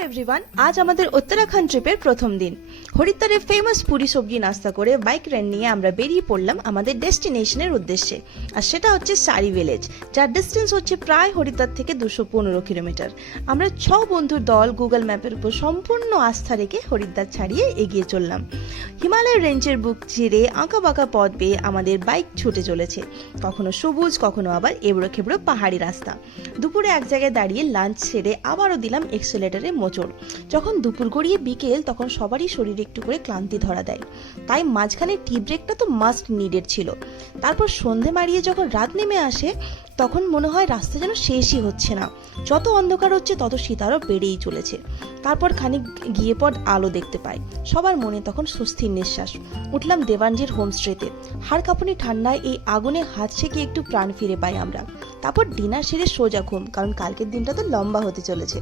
Hello everyone, আজ আমাদের উত্তরাখণ্ড ট্রিপের প্রথম দিন। হরিদ্বারে ফেমাস পুরি সবজি নাস্তা করে বাইক রেন্ট নিয়ে আমরা বেরিয়ে পড়লাম আমাদের ডেস্টিনেশনের উদ্দেশ্যে। আর সেটা হচ্ছে সারি ভিলেজ, যার ডিস্টেন্স হচ্ছে প্রায় হরিদ্বার থেকে 215 কিলোমিটার। আমরা 6 বন্ধুর দল গুগল ম্যাপের উপর সম্পূর্ণ আস্থা রেখে হরিদ্বার ছাড়িয়ে এগিয়ে চললাম। হিমালয়ের রেঞ্জের বুক চিরে আঁকা বাঁকা পথ বেয়ে আমাদের বাইক ছুটে চলেছে, কখনো সবুজ কখনো আবার এবড়ো খেবড়ো পাহাড়ি রাস্তা। দুপুরে এক জায়গায় দাঁড়িয়ে লাঞ্চ ছেড়ে আবারও দিলাম এক্সেলেটারে মোচড়। যখন দুপুর গড়িয়ে বিকেল, তখন সবারই শরীরে একটু করে ক্লান্তি ধরা দেয়, তাই মাঝখানে টি ব্রেকটা তো মাস্ট নিডেড ছিল। তারপর সন্ধে মাড়িয়ে যখন রাত নেমে আসে, তখন মনে হয় রাস্তা যেন শেষই হচ্ছে না। যত অন্ধকার হচ্ছে তত শীত আরও বেড়েই চলেছে। তারপর খানিক গিয়ে পর আলো দেখতে পাই, সবার মনে তখন স্বস্তির নিঃশ্বাস। উঠলাম দেবাঞ্জির হোমস্টেতে। হাড় কাঁপুনি ঠান্ডায় এই আগুনে হাত সেঁকে একটু প্রাণ ফিরে পাই আমরা। তারপর ডিনার সেরে সোজা ঘুম, কারণ কালকের দিনটা তো লম্বা হতে চলেছে।